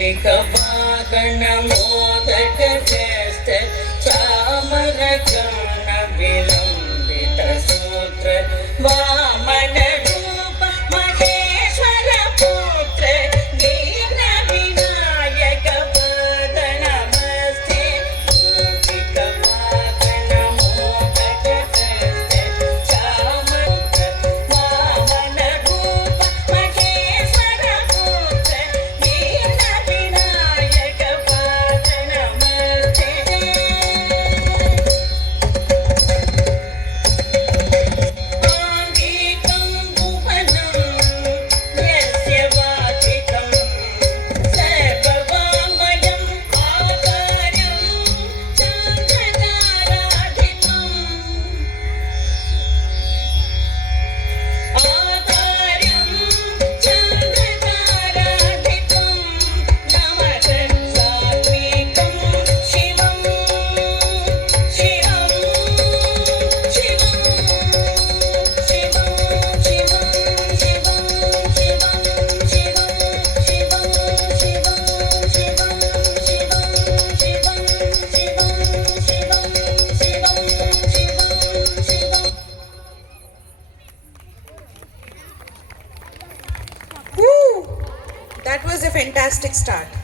शिखवागण मोदक चेष्ट चामर कर्ण विलंबित सूत्र वामन रूप महेश्वर पुत्र दीन विनायक पद नमस्ते शिखवागण मोदक चेष्ट चामर वामन रूप महेश्वर पुत्र दीन विनायक पद नमस्ते आंगिकं भुवनं यस्य वाचिकं सर्ववाङ्मयम् आकारं चन्द्रताराधिपम् आकारं चन्द्रताराधिपं नमः सात्विकं शिवं शिवं शिवं शिवं शिवं शिवं शिवं शिवं शिवं शिवं शिवं शिवं शिवं शिवं शिवं शिवं शिवं Woo! That was a fantastic start.